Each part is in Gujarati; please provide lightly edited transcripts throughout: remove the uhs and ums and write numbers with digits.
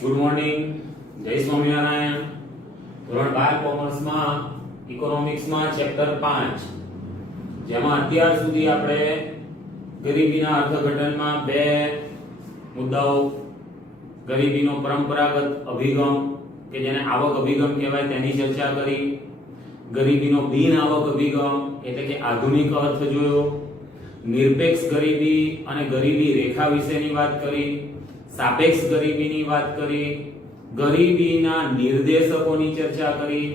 ગુડ મોર્નિંગ, જય સ્વામિનારાયણ. ધોરણ 12 કોમર્સમાં ઇકોનોમિક્સમાં ચેપ્ટર 5 જેમાં અત્યાર સુધી આપણે ગરીબીના અર્થઘટનમાં બે મુદ્દાઓ, ગરીબીનો પરંપરાગત અભિગમ કે જેને આવક અભિગમ કહેવાય તેની ચર્ચા કરી, ગરીબીનો બિન આવક અભિગમ એટલે કે આધુનિક અર્થ જોયો, નિરપેક્ષ ગરીબી અને ગરીબી રેખા વિશેની વાત કરી, સાપેક્ષ ગરીબીની વાત કરી, ગરીબીના નિર્દેશકોની ચર્ચા કરી,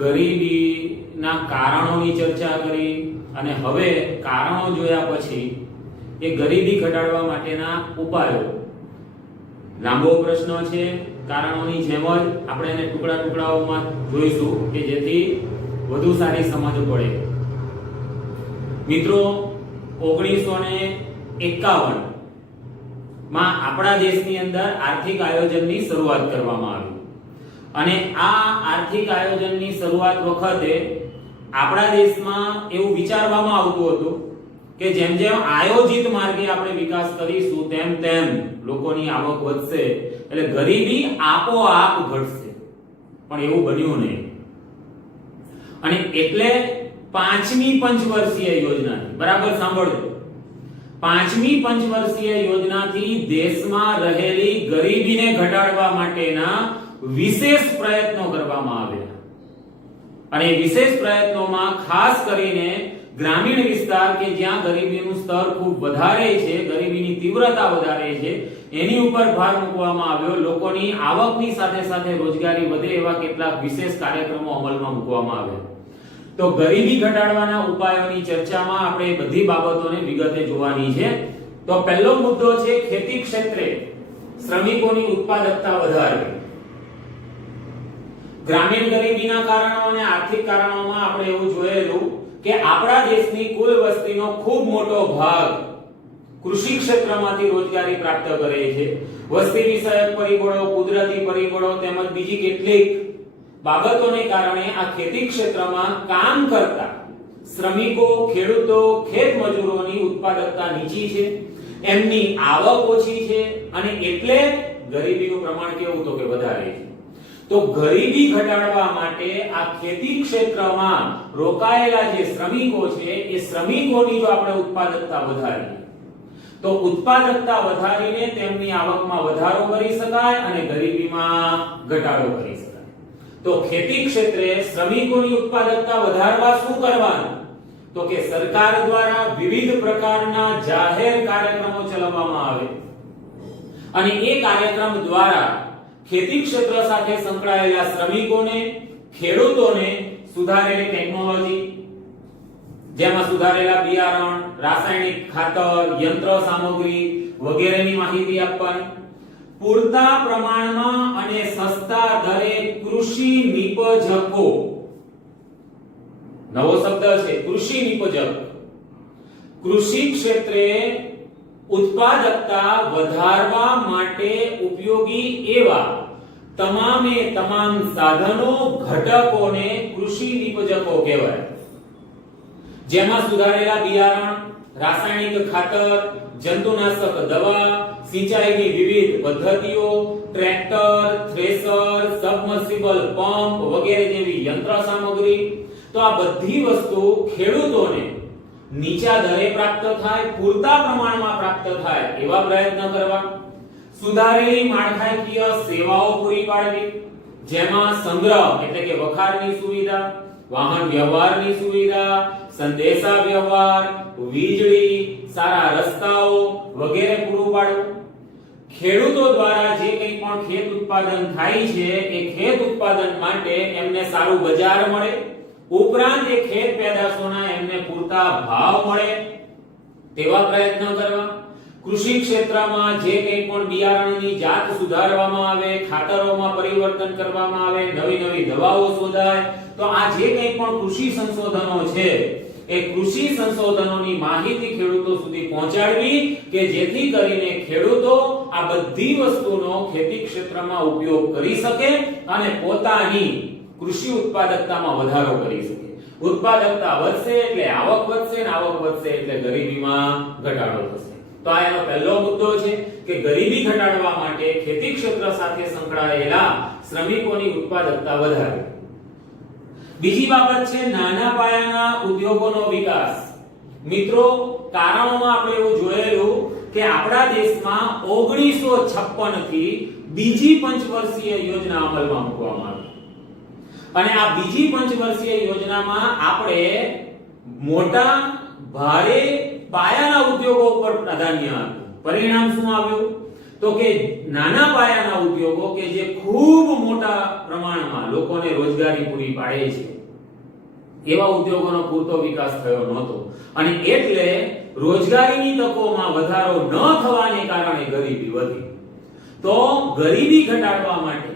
ગરીબીના કારણોની ચર્ચા કરી અને હવે કારણો જોયા પછી એ ગરીબી ઘટાડવા માટેના ઉપાયો. લાંબો પ્રશ્ન છે, કારણોની જેમ જ આપણે એને ટુકડા ટુકડાઓમાં જોઈશું કે જેથી વધુ સારી સમજ પડે. મિત્રો, 1951 માં આપણા દેશની અંદર આર્થિક આયોજનની શરૂઆત કરવામાં આવી અને આ આર્થિક આયોજનની શરૂઆત વખતે આપણા દેશમાં એવું વિચારવામાં આવતું હતું કે જેમ જેમ આયોજિત માર્ગે આપણે વિકાસ કરીશું તેમ તેમ લોકોની આવક વધશે એટલે ગરીબી આપોઆપ ઘટશે, પણ એવું બન્યું નહીં. અને એટલે પાંચમી પંચવર્ષીય યોજના, બરાબર સાંભળજો, પાંચમી પંચવર્ષીય યોજનાથી દેશમાં રહેલી ગરીબીને ઘટાડવા માટેના વિશેષ પ્રયત્નો કરવામાં આવ્યા અને વિશેષ પ્રયત્નોમાં ખાસ કરીને ગ્રામીણ વિસ્તાર કે જ્યાં ગરીબીનું સ્તર ખૂબ વધારે છે, ગરીબીની તીવ્રતા વધારે છે, એની ઉપર ભાર મૂકવામાં આવ્યો. લોકોની આવકની સાથે સાથે રોજગારી વધે એવા કેટલાક વિશેષ કાર્યક્રમો અમલમાં મૂકવામાં આવ્યા. તો ગરીબી ઘટાડવાના ઉપાયોની ચર્ચામાં આપણે બધી બાબતોને વિગતે જોવાની છે. તો પહેલો મુદ્દો છે ખેતી ક્ષેત્રે શ્રમિકોની ઉત્પાદકતા વધારવી. ગ્રામીણ ગરીબીના કારણો અને આર્થિક કારણોમાં આપણે એવું જોયેલું કે આપણા દેશની કુલ વસ્તીનો ખૂબ મોટો ભાગ કૃષિ ક્ષેત્રમાંથી રોજગારી પ્રાપ્ત કરે છે. વસ્તી વિષયક પરિબળો, કુદરતી પરિબળો તેમજ બીજી કેટલીક બાબતોને કારણે આ ખેતી ક્ષેત્રમાં કામ કરતા શ્રમિકો, ખેડૂતો, ખેતમજૂરોની ઉત્પાદકતા નીચી છે, એમની આવક ઓછી છે અને એટલે ગરીબીનું પ્રમાણ કેવું તો કે વધારે છે. તો ગરીબી ઘટાડવા માટે આ ખેતી ક્ષેત્રમાં રોકાયેલા જે શ્રમિકો છે એ શ્રમિકોની જો આપણે ઉત્પાદકતા વધારીએ તો ઉત્પાદકતા વધારીને તેમની આવકમાં વધારો કરી શકાય અને ગરીબીમાં ઘટાડો કરી શકાય. તો ખેતી ક્ષેત્રે શ્રમિકોની ઉત્પાદકતા વધારવા શું કરવાનું? તો કે સરકાર દ્વારા વિવિધ પ્રકારના જાહેર કાર્યક્રમો ચલાવવામાં આવે અને એ કાર્યક્રમ દ્વારા ખેતી ક્ષેત્ર સાથે સંકળાયેલા શ્રમિકોને, ખેડૂતોને સુધારેલી ટેકનોલોજી, જેમાં સુધારેલા બિયારણ, રાસાયણિક ખાતર, યંત્ર સામગ્રી વગેરેની માહિતી આપવાની, પૂરતા પ્રમાણમાં અને સસ્તા દરે કૃષિ નિપજકો, નવો શબ્દ છે કૃષિ નિપજક, કૃષિ ક્ષેત્રે ઉત્પાદકતા વધારવા માટે ઉપયોગી એવા તમામે તમામ સાધનો, ઘટકોને કૃષિ નિપજકો કહેવાય. જેમાં સુધારેલા બિયારણ, રાસાયણિક ખાતર, જંતુનાશક દવા, સિંચાઈની વિવિધ પદ્ધતિઓ, ટ્રેક્ટર, થ્રેશર, સબમર્સિબલ પંપ વગેરે જેવી યંત્ર સામગ્રી. તો આ બધી વસ્તુ ખેડૂતોને નીચા દરે પ્રાપ્ત થાય, પૂરતા પ્રમાણમાં પ્રાપ્ત થાય એવા પ્રયત્ન કરવા. સુધારેલી માળખાકીય સેવાઓ પૂરી પાડવી, જેમાં સંગ્રહ એટલે કે વખારની સુવિધા, વાહન વ્યવહારની સુવિધા, સંદેશા વ્યવહાર, વીજળી, સારા રસ્તાઓ વગેરે પૂરું પાડવું. ખેડૂતો દ્વારા જે કંઈ પણ ખેત ઉત્પાદન થાય છે એ ખેત ઉત્પાદન માટે એમને સારું બજાર મળે, ઉપરાંત એ ખેત પેદાશોના એમને પૂરતા ભાવ મળે તેવા પ્રયત્ન કરવા. કૃષિ ક્ષેત્રમાં જે કંઈ પણ બિયારણની જાત સુધારવામાં આવે, ખાતરોમાં પરિવર્તન કરવામાં આવે, નવી નવી દવાઓ શોધાય, તો આ જે કંઈ પણ કૃષિ સંશોધનો છે એ કૃષિ સંશોધનોની માહિતી ખેડૂતો સુધી પહોંચાડવી કે જેથી કરીને ખેડૂતો આ બધી વસ્તુનો ખેતી ક્ષેત્રમાં ઉપયોગ કરી શકે અને પોતાની કૃષિ ઉત્પાદકતામાં વધારો કરી શકે. ઉત્પાદકતા વધશે એટલે આવક વધશે અને આવક વધશે એટલે ગરીબીમાં ઘટાડો થશે. તો તો આ એનો પહેલો મુદ્દો છે કે ગરીબી ઘટાડવા માટે ખેતી ક્ષેત્ર સાથે સંકળાયેલા શ્રમિકોની ઉત્પાદકતા વધારવી. બીજી બાબત છે નાના પાયાના ઉદ્યોગોનો વિકાસ. મિત્રો, કારણોમાં આપણે એવું જોયેલું કે આપણા દેશમાં 1956 થી બીજી પંચવર્ષીય યોજના અમલમાં મૂકવામાં આવી અને આ બીજી પંચવર્ષીય યોજનામાં આપણે મોટા ભારે પાયાના ઉદ્યોગો ઉપર પ્રાધાન્ય આપ્યું. પરિણામ શું આવ્યું? તો કે નાના પાયાના ઉદ્યોગો કે જે ખૂબ મોટા પ્રમાણમાં લોકોને રોજગારી પૂરી પાડે છે એવા ઉદ્યોગોનો પૂરતો વિકાસ થયો નહોતો અને એટલે રોજગારીની તકોમાં વધારો ન થવાને કારણે ગરીબી વધી. તો ગરીબી ઘટાડવા માટે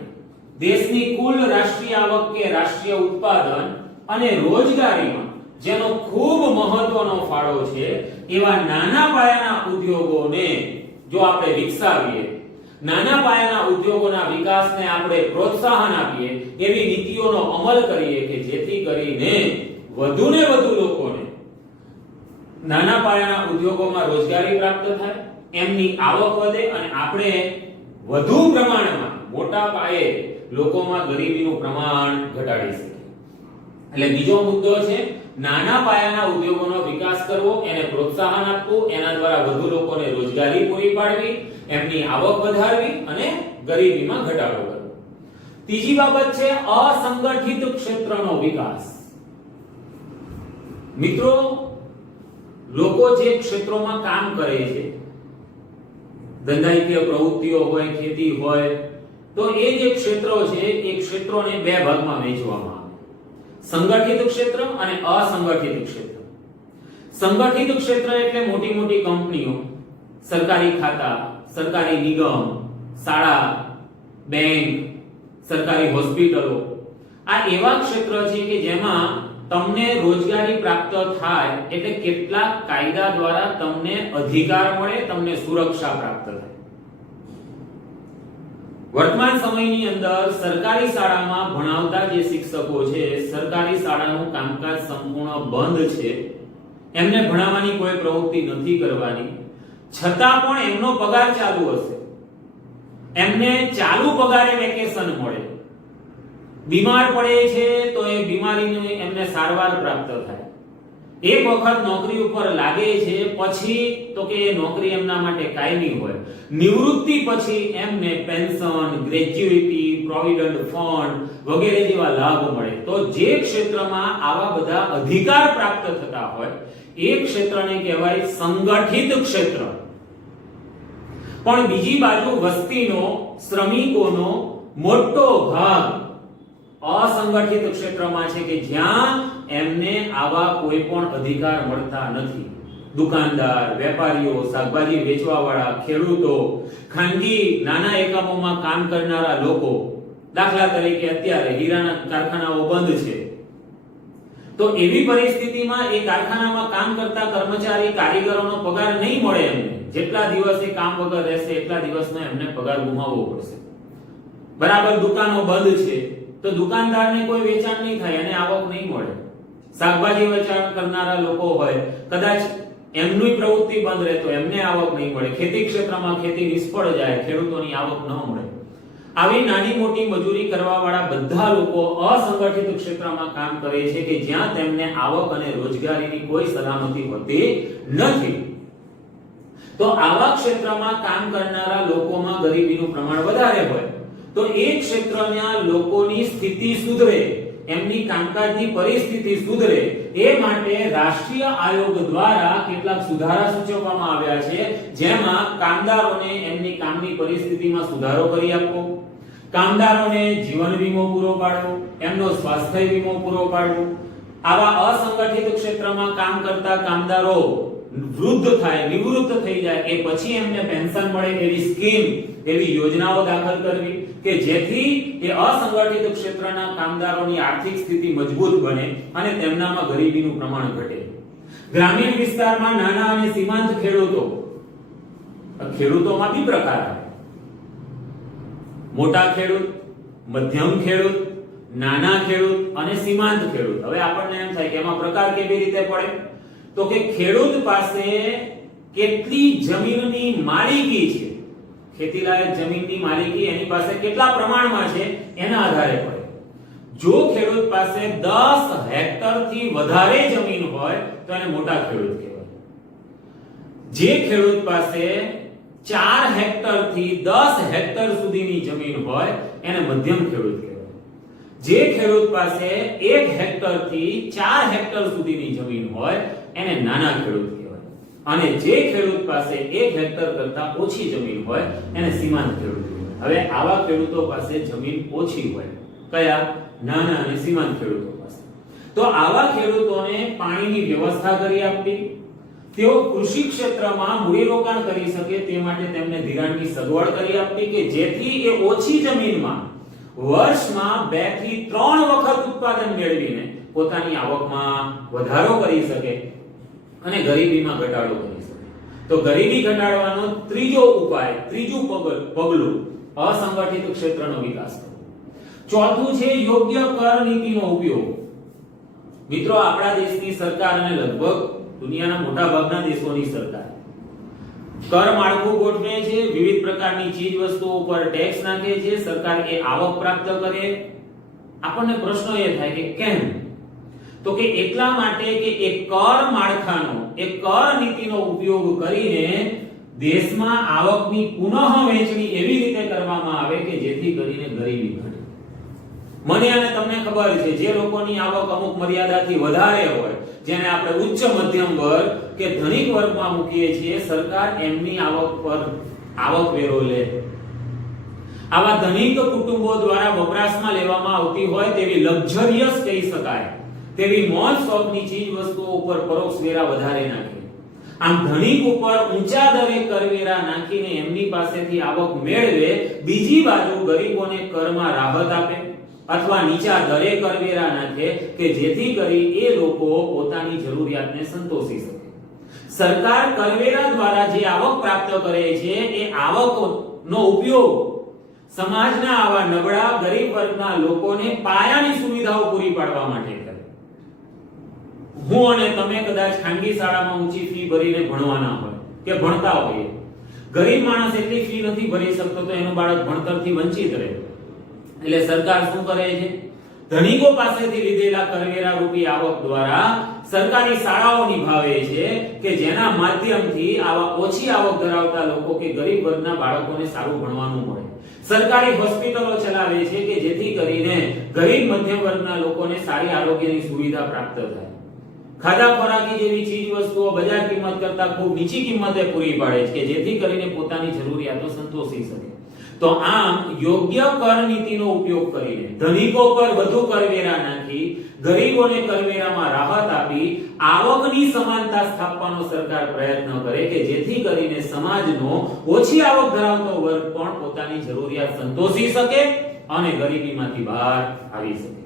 દેશની કુલ રાષ્ટ્રીય આવક કે રાષ્ટ્રીય ઉત્પાદન અને રોજગારીમાં જેનો ખૂબ મહત્વનો ફાળો છે એવા નાના પાયાના ઉદ્યોગોને જો આપણે વિકસાવીએ, નાના પાયાના ઉદ્યોગોના વિકાસને આપણે પ્રોત્સાહન આપીએ, એવી નીતિઓનો અમલ કરીએ કે જેથી કરીને વધુને વધુ લોકોને નાના પાયાના ઉદ્યોગોમાં રોજગારી પ્રાપ્ત થાય, એમની આવક વધે અને આપણે વધુ પ્રમાણમાં મોટા પાયે લોકોમાં ગરીબીનું પ્રમાણ ઘટાડી શકીએ. એટલે બીજો મુદ્દો છે નાના પાયાના ઉદ્યોગોનો વિકાસ કરવો, એને પ્રોત્સાહન આપવું, એના દ્વારા વધુ લોકોને રોજગારી પૂરી પાડવી, એમની આવક વધારવી અને ગરીબીમાં ઘટાડો કરવો. ત્રીજી બાબત છે અસંગઠિત ક્ષેત્રનો વિકાસ. મિત્રો, લોકો જે ક્ષેત્રોમાં કામ કરે છે, ધંધાકીય પ્રવૃત્તિઓ હોય, ખેતી હોય, તો એ જે ક્ષેત્રો છે એ ક્ષેત્રોને બે ભાગમાં વહેંચવામાં આવે: સંગઠિત ક્ષેત્ર અને અસંગઠિત ક્ષેત્ર. સંગઠિત ક્ષેત્ર એટલે મોટી મોટી કંપનીઓ, સરકારી ખાતા, સરકારી નિગમ, શાળા, બેંક, સરકારી હોસ્પિટલો. આ એવા ક્ષેત્ર છે કે જેમાં તમને રોજગારી પ્રાપ્ત થાય એટલે કેટલાક કાયદા દ્વારા તમને અધિકાર મળે, તમને સુરક્ષા પ્રાપ્ત થાય. વર્તમાન સમયની અંદર સરકારી શાળામાં ભણાવતા જે શિક્ષકો છે, સરકારી શાળાનું કામકાજ સંપૂર્ણ બંધ છે, એમને ભણાવવાની કોઈ પ્રવૃત્તિ નથી કરવાની, છતાં પણ એમનો પગાર ચાલુ હશે, એમને ચાલુ પગારે વેકેશન મળે, બીમાર પડે છે તો એ બીમારીની એમને સારવાર પ્રાપ્ત થાય, એક વખત નોકરી ઉપર લાગે છે પછી તો કે એ નોકરી એમના માટે કાયમી હોય, નિવૃત્તિ પછી એમને પેન્શન, ગ્રેજ્યુઇટી, પ્રોવિડન્ટ ફંડ વગેરે જેવા લાભ મળે. તો જે ક્ષેત્રમાં આવા બધા અધિકાર પ્રાપ્ત થતા હોય એ ક્ષેત્રને કહેવાય સંગઠિત ક્ષેત્ર. પણ બીજી બાજુ વસ્તીનો, શ્રમિકોનો મોટો ભાગ અસંગઠિત ક્ષેત્રમાં છે કે જ્યાં એમને આવા કોઈ પણ અધિકાર મળતા નથી. દુકાનદાર, વેપારીઓ, શાકભાજી વેચવાવાળા, ખેડૂતો, ખાનગી નાના એકમોમાં કામ કરનારા લોકો, દાખલા તરીકે અત્યારે હીરાના કારખાનાઓ બંધ છે, તો એવી પરિસ્થિતિમાં એ કારખાનામાં કામ કરતા કર્મચારી, કારીગરોનો પગાર નહીં મળે એમને. જેટલા દિવસ એ કામ વગર રહેશે એટલા દિવસમાં એમને પગાર ગુમાવવો પડશે. બરાબર, દુકાનો બંધ છે તો દુકાનદારને કોઈ વેચાણ નહીં થાય અને આવક નહીં મળે. શાકભાજી વેચાણ કરનારા લોકો હોય, કદાચ એમની પ્રવૃત્તિ બંધ રહે તો એમને આવક નહીં મળે. ખેતી ક્ષેત્રમાં ખેતી નિષ્ફળ જાય, ખેડૂતોની આવક ન મળે. આવી નાની મોટી મજૂરી કરવાવાળા બધા લોકો અસંગઠિત ક્ષેત્રમાં કામ કરે છે કે જ્યાં તેમને આવક અને રોજગારીની કોઈ સલામતી હોતી નથી. તો આવા ક્ષેત્રમાં કામ કરનારા લોકોમાં ગરીબીનું પ્રમાણ વધારે હોય તો એ ક્ષેત્રના લોકોની સ્થિતિ સુધરે, એમની કામકાજની પરિસ્થિતિ સુધરે એ માટે રાષ્ટ્રીય આયોગ દ્વારા કેટલાક સુધારા સૂચવવામાં આવ્યા છે, જેમાં કામદારોને એમની કામની પરિસ્થિતિમાં સુધારો કરી આપવો, કામદારોને જીવન વીમો પૂરો પાડવો, એમનો સ્વાસ્થ્ય વીમો પૂરો પાડવો. આવા અસંગઠિત ક્ષેત્રમાં કામ કરતા કામદારો વૃદ્ધ થાય, નિવૃત્ત થઈ જાય એ પછી એમને પેન્શન મળે એવી સ્કીમ, એવી યોજનાઓ દાખલ કરવી કે જેથી એ અસંગઠિત ક્ષેત્રના કામદારોની આર્થિક સ્થિતિ મજબૂત બને અને તેમનામાં ગરીબીનું પ્રમાણ ઘટે. ગ્રામીણ વિસ્તારમાં નાના અને સીમાંત ખેડૂતોમાં બી પ્રકાર આવે: મોટા ખેડૂત, મધ્યમ ખેડૂત, નાના ખેડૂત અને સીમાંત ખેડૂત. હવે આપણને એમ થાય કે એમાં પ્રકાર કેવી રીતે પડે? તો કે ખેડૂત પાસે કેટલી જમીનની માલિકી છે, ખેતીલાયક જમીનની માલિકી એની પાસે કેટલા પ્રમાણમાં છે એના આધારે પડે. જો ખેડૂત પાસે 10 હેક્ટરથી વધારે જમીન હોય તો એને મોટા ખેડૂત કહેવાય. જે ખેડૂત પાસે 4 હેક્ટરથી 10 હેક્ટર સુધીની જમીન હોય એને મધ્યમ ખેડૂત કહેવાય. જે ખેડૂત પાસે 1 હેક્ટરથી 4 હેક્ટર સુધીની જમીન હોય એને નાના ખેડૂત કહેવાય. અને જે ખેડૂત પાસે 1 હેક્ટર કરતા ઓછી જમીન હોય એને સીમાંત ખેડૂત કહેવાય. હવે આવા ખેડૂતો પાસે જમીન ઓછી હોય, કયા? નાના અને સીમાંત ખેડૂતો પાસે. તો આવા ખેડૂતોને પાણીની વ્યવસ્થા કરી આપવી, તેઓ કૃષિ ક્ષેત્રમાં મૂડીરોકાણ કરી શકે તે માટે તેમને ધિરાણની સગવડ કરી આપવી કે જેથી એ ઓછી જમીનમાં વર્ષમાં 2 થી 3 વખત ઉત્પાદન મેળવીને પોતાની આવકમાં વધારો કરી શકે અને ગરીબીમાં ઘટાડો કરી શકે. તો ગરીબી ઘટાડવાનો ત્રીજો ઉપાય, ત્રીજું પગલું અસંગઠિત ક્ષેત્રનો વિકાસ કરવો. ચોથું છે યોગ્ય કર નીતિનો ઉપયોગ. મિત્રો, આપણા દેશની સરકાર અને લગભગ દુનિયાના મોટા ભાગના દેશોની સરકાર કર માળખું ગોઠવે છે, વિવિધ પ્રકારની ચીજ વસ્તુઓ પર ટેક્સ નાખે છે, સરકાર એ આવક પ્રાપ્ત કરે. આપણને પ્રશ્ન એ થાય કે કેમ? તો કે એટલા માટે કે એ કર માળખાનો, એ કર નીતિનો ઉપયોગ કરીને દેશમાં આવકની પુનઃ વહેંચણી એવી રીતે કરવામાં આવે કે જેથી કરીને ગરીબી ઘટે. મને અને તમને ખબર છે, જે લોકોની આવક અમુક મર્યાદાથી વધારે હોય, જેને આપણે ઉચ્ચ મધ્યમ વર્ગ કે ધનિક વર્ગમાં મૂકીએ છીએ, સરકાર એમની આવક પર આવક વેરો લે. આવા ધનિક કુટુંબો દ્વારા વપરાશમાં લેવામાં આવતી હોય તેવી લક્ઝરિયસ કહી શકાય તેવી મોજ શોખની ચીજ વસ્તુઓ ઉપર પરોક્ષ વેરા વધારે નાખે. આમ ધનિક ઉપર ઊંચા દરે કરવેરા નાખીને એમની પાસેથી આવક મેળવે, બીજી બાજુ ગરીબોને કરમાં રાહત આપે અથવા નીચા દરે કરવેરા નાખે કે જેથી કરી એ લોકો પોતાની જરૂરિયાતને સંતોષી શકે. સરકાર કરવેરા દ્વારા જે આવક પ્રાપ્ત કરે છે એ આવકનો ઉપયોગ સમાજના આવા નબળા ગરીબ વર્ગના લોકોને પાયાની સુવિધાઓ પૂરી પાડવા માટે કરે. હું અને તમે કદાચ ખાનગી શાળામાં ઊંચી ફી ભરીને ભણવાના હોય કે ભણતા હોઈએ, ગરીબ માણસ એટલી ફી નથી ભરી શકતો તો એનું બાળક ભણતરથી વંચિત રહે. એટલે સરકાર શું કરે છે? ધનિકો પાસેથી લીધેલા કરવેરા રૂપી આવક દ્વારા સરકારી શાળાઓ નિભાવે છે કે જેના માધ્યમથી આવા ઓછી આવક ધરાવતા લોકો કે ગરીબ વર્ગના બાળકોને સારું ભણવાનું મળે. સરકારી હોસ્પિટલો ચલાવે છે કે જેથી કરીને ગરીબ મધ્યમ વર્ગના લોકોને સારી આરોગ્યની સુવિધા પ્રાપ્ત થાય. ખાધા ખોરાકી જેવી ચીજ વસ્તુઓ બજાર કિંમત કરતા ખૂબ નીચી કિંમતે પૂરી પાડે છે કે જેથી કરીને પોતાની જરૂરિયાતો સંતોષી શકે. તો આમ યોગ્ય કર નીતિનો ઉપયોગ કરીને ધનિકો પર વધુ કરવેરા નાખી ગરીબોને કરવેરામાં રાહત આપી આવકની સમાનતા સ્થાપવાનો સરકાર પ્રયત્ન કરે કે જેથી કરીને સમાજનો ઓછી આવક ધરાવતો વર્ગ પણ પોતાની જરૂરિયાત સંતોષી શકે અને ગરીબીમાંથી બહાર આવી શકે.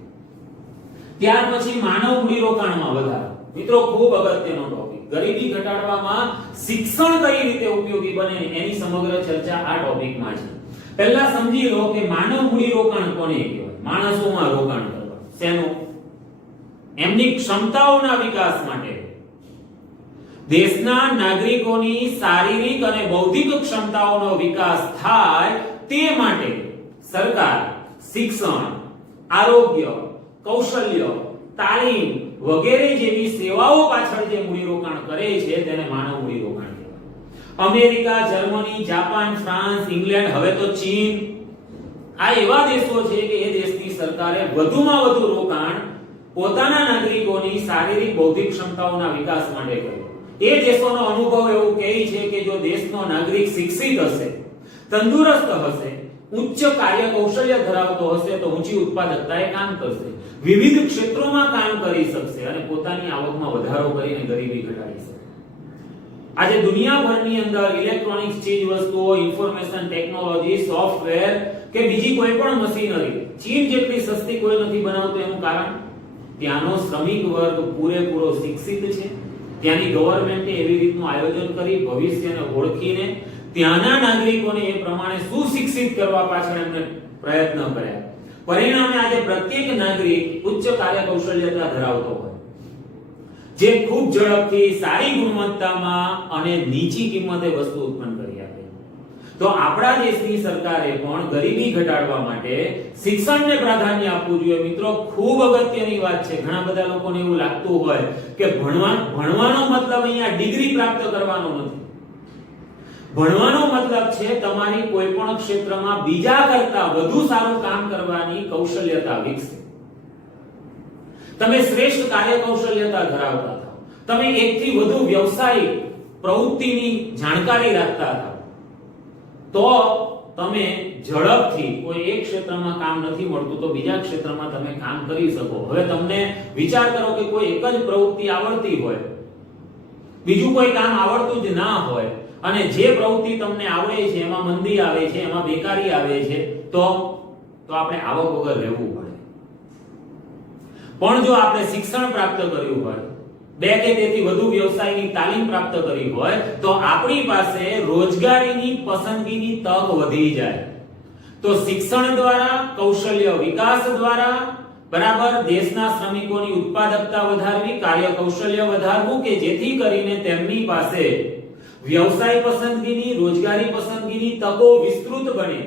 ત્યાર પછી માનવ મૂડીરોકાણમાં વધારો. મિત્રો, ખૂબ અગત્યનો ટોપિક. ગરીબી ઘટાડવામાં શિક્ષણ કઈ રીતે ઉપયોગી બને એની સમગ્ર ચર્ચા આ ટોપિકમાં છે. પહેલા સમજી લો કે માનવ મૂડીરોકાણ કોને કહેવાય? માણસોમાં રોકાણ કરવા. શેનું? એમની ક્ષમતાઓના વિકાસ માટે. દેશના નાગરિકોની શારીરિક અને બૌદ્ધિક ક્ષમતાઓનો વિકાસ થાય તે માટે સરકાર શિક્ષણ, આરોગ્ય, કૌશલ્ય, તાલીમ વગેરે જેવી સેવાઓ પાછળ જે મૂડીરોકાણ કરે છે તેને માનવ મૂડીરોકાણ કહેવાય. America, Germany, Japan, France, England, હવે તો ચીન, આ એવા દેશો છે કે એ દેશની સરકારે વધુમાં વધુ રોકાણ પોતાના નાગરિકોની શારીરિક બૌદ્ધિક ક્ષમતાઓના વિકાસ માટે કર્યું. એ દેશોનો અનુભવ એવું કહે છે કે જો દેશનો નાગરિક શિક્ષિત હશે, તંદુરસ્ત હશે, ઉચ્ચ કાર્ય કૌશલ્ય ધરાવતો હશે તો ઊંચી ઉત્પાદકતાએ કામ કરશે, વિવિધ ક્ષેત્રોમાં કામ કરી શકશે અને પોતાની આવકમાં વધારો કરીને ગરીબી ઘટાડી શકશે. આજે દુનિયાભરની અંદર ઇલેક્ટ્રોનિક્સ ચીજ વસ્તુઓ, ઇન્ફોર્મેશન ટેકનોલોજી, સોફ્ટવેર કે બીજી કોઈ પણ મશીનરી ચીન જેટલી સસ્તી કોઈ નથી બનાવતું. એનું કારણ ત્યાંનો શ્રમિક વર્ગ પૂરેપૂરો શિક્ષિત છે. ત્યાંની ગવર્નમેન્ટે એવી રીતનું આયોજન કરી ભવિષ્યને ઓળખીને ત્યાંના નાગરિકોને એ પ્રમાણે સુશિક્ષિત કરવા પાછળ એમને પ્રયત્ન કર્યા. પરિણામે આજે પ્રત્યેક નાગરિક ઉચ્ચ કાર્ય કૌશલ્યતા ધરાવતો હોય. જે ખૂબ ઝડપથી સારી ગુણવત્તામાં અને નીચી કિંમતે વસ્તુ ઉત્પન્ન કરી આપે. તો આપણા દેશની સરકારે પણ ગરીબી ઘટાડવા માટે શિક્ષણને પ્રાધાન્ય આપવું જોઈએ. મિત્રો, ખૂબ અગત્યની વાત છે. ઘણા બધા લોકોને એવું લાગતું હોય કે ભણવાનો મતલબ અહીંયા ડિગ્રી પ્રાપ્ત કરવાનો નથી. ભણવાનો મતલબ છે તમારી કોઈ પણ ક્ષેત્રમાં બીજા કરતા વધુ સારું કામ કરવાની કૌશલ્યતા વિકસે. તમે શ્રેષ્ઠ કાર્યકૌશલ્યતા ધરાવતા થાઓ, તમે એકથી વધુ વ્યવસાયિક પ્રવૃત્તિની જાણકારી રાખતા થાઓ, તો તમે ઝડપથી કોઈ એક ક્ષેત્રમાં કામ નથી મળતું તો બીજા ક્ષેત્રમાં તમે કામ કરી શકો. હવે તમને વિચાર કરો કે કોઈ એક જ પ્રવૃત્તિ આવડતી હોય, બીજું કોઈ કામ આવડતું જ ના હોય, અને જે પ્રવૃત્તિ તમને આવડે છે એમાં મંદી આવે છે, એમાં બેકારી આવે છે, તો આપણે આવક વગર રહેવું પડે. પણ જો આપણે શિક્ષણ પ્રાપ્ત કર્યું હોય, બે કે તેથી વધુ વ્યવસાયની તાલીમ પ્રાપ્ત કરી હોય, તો આપણી પાસે રોજગારીની પસંદગીની તક વધી જાય. તો શિક્ષણ દ્વારા, કૌશલ્ય વિકાસ દ્વારા બરાબર દેશના શ્રમિકોની ઉત્પાદકતા વધારવી, કાર્ય કૌશલ્ય વધારવું કે જેથી કરીને તેમની પાસે વ્યવસાય પસંદગીની, રોજગારી પસંદગીની તકો વિસ્તૃત બને.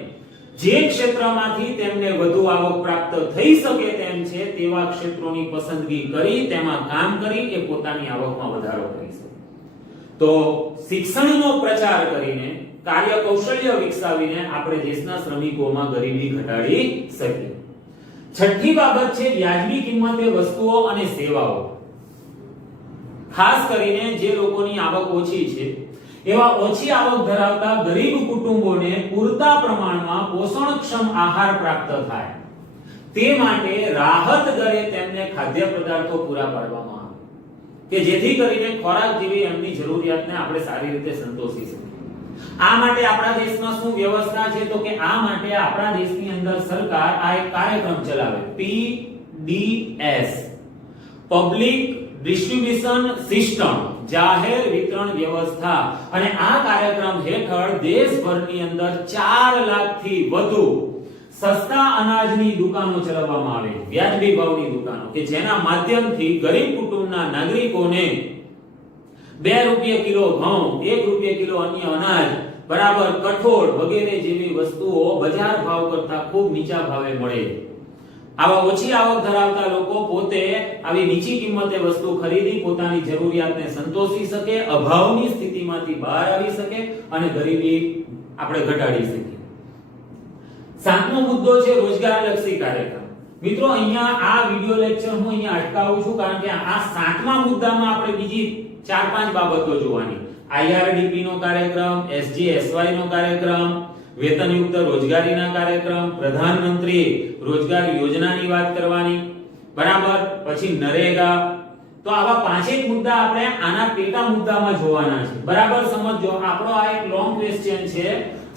જે ક્ષેત્રમાંથી તેમને વધુ આવક પ્રાપ્ત થઈ શકે તેમ છે તેવા ક્ષેત્રોની પસંદગી કરી તેમાં કામ કરી એ પોતાની આવકમાં વધારો કરી શકે. તો શિક્ષણનો પ્રચાર કરીને, કાર્ય કૌશલ્ય વિકસાવીને આપણે દેશના શ્રમિકોમાં ગરીબી ઘટાડી શકીએ. છઠ્ઠી બાબત છે વ્યાજબી કિંમતે વસ્તુઓ અને સેવાઓ. ખાસ કરીને જે લોકોની આવક ઓછી છે એવા ઓછી આવક ધરાવતા ગરીબ કુટુંબોને પૂરતા પ્રમાણમાં પોષણક્ષમ આહાર પ્રાપ્ત થાય તે માટે રાહત દરે તેમને ખાદ્ય પદાર્થો પૂરા પાડવામાં આવે કે જેથી કરીને ખોરાક જેવી એમની જરૂરિયાતને આપણે સારી રીતે સંતોષી શકીએ. આ માટે આપણા દેશમાં શું વ્યવસ્થા છે? તો કે આ માટે આપણા દેશની અંદર સરકાર આ એક કાર્યક્રમ ચલાવે, PDS, પબ્લિક ડિસ્ટ્રીબ્યુશન સિસ્ટમ, જાહેર વિતરણ વ્યવસ્થા. અને આ કાર્યક્રમ હેઠળ દેશભરની અંદર 4 લાખથી વધુ સસ્તા અનાજની દુકાનો ચલાવવામાં આવે, વ્યાજબી ભાવની દુકાનો, કે જેના માધ્યમથી ગરીબ કુટુંબના નાગરિકોને 2 રૂપિયા કિલો ઘઉં, 1 રૂપિયા કિલો અન્ય અનાજ, બરાબર કઠોળ વગેરે જેવી વસ્તુઓ બજાર ભાવ કરતા ખૂબ નીચા ભાવે મળે. આવા ઓછી આવક ધરાવતા લોકો પોતે આવી નીચી કિંમતે વસ્તુ ખરીદી પોતાની જરૂરિયાતને સંતોષી શકે, અભાવની સ્થિતિમાંથી બહાર આવી શકે અને ગરીબી આપણે ઘટાડી શકીએ. 7મો મુદ્દો છે રોજગારલક્ષી કાર્યક્રમ. મિત્રો, અહીંયા આ વિડિયો લેક્ચર હું અહીંયા અટકાવું છું કારણ કે આ 7મા મુદ્દામાં આપણે બીજી 4-5 બાબતો જોવાની. IRDP નો કાર્યક્રમ, SGSY નો કાર્યક્રમ, વેતનયુક્ત રોજગારીના કાર્યક્રમ, પ્રધાનમંત્રી રોજગાર યોજનાની વાત કરવાની, બરાબર, પછી નરેગા. તો આવા 5 મુદ્દા આપણે આના પેટા મુદ્દામાં જોવાના છે. બરાબર સમજો, આપણો આ એક લોંગ ક્વેશ્ચન છે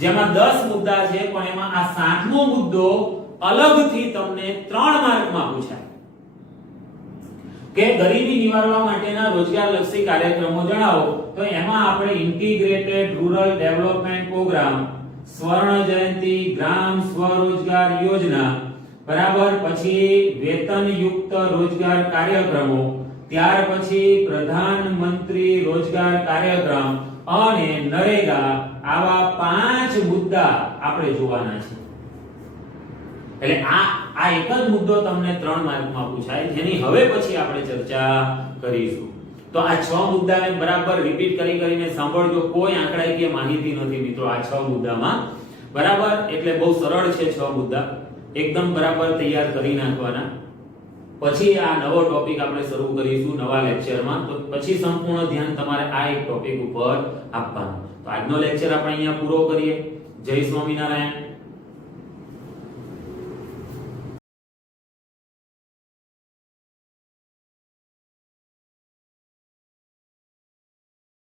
જેમાં 10 મુદ્દા છે, પણ એમાં આ 7મો મુદ્દો અલગથી તમને 3 માર્કમાં પૂછાય કે ગરીબી નિવારવા માટેના રોજગારલક્ષી કાર્યક્રમો જણાવો. તો એમાં આપણે ઇન્ટિગ્રેટેડ રૂરલ ડેવલપમેન્ટ પ્રોગ્રામ, સ્વર્ણ જયંતિ ગ્રામ સ્વરોજગાર યોજના, બરાબર, પછી વેતનયુક્ત રોજગાર કાર્યક્રમો, ત્યાર પછી પ્રધાનમંત્રી રોજગાર કાર્યક્રમ અને નરેગા. આવા 5 મુદ્દા આપણે જોવાના છે. એટલે આ એક જ મુદ્દો તમને 3 માર્કમાં પૂછાય જેની હવે પછી આપણે ચર્ચા કરીશું. તો આ 6 મુદ્દાને બરાબર રિપીટ કરીને સાંભળજો. કોઈ આંકડાકીય માહિતી નથી મિત્રો આ 6 મુદ્દામાં, બરાબર. એટલે બહુ સરળ છે 6 મુદ્દા, એકદમ બરાબર તૈયાર કરી નાખવાના. પછી આ નવો ટોપિક આપણે શરૂ કરીશું નવા લેક્ચરમાં. તો પછી સંપૂર્ણ ધ્યાન તમારે આ એક ટોપિક ઉપર આપવાનું. તો આજનો લેક્ચર આપણે અહીંયા પૂરો કરીએ. જય સ્વામિનારાયણ.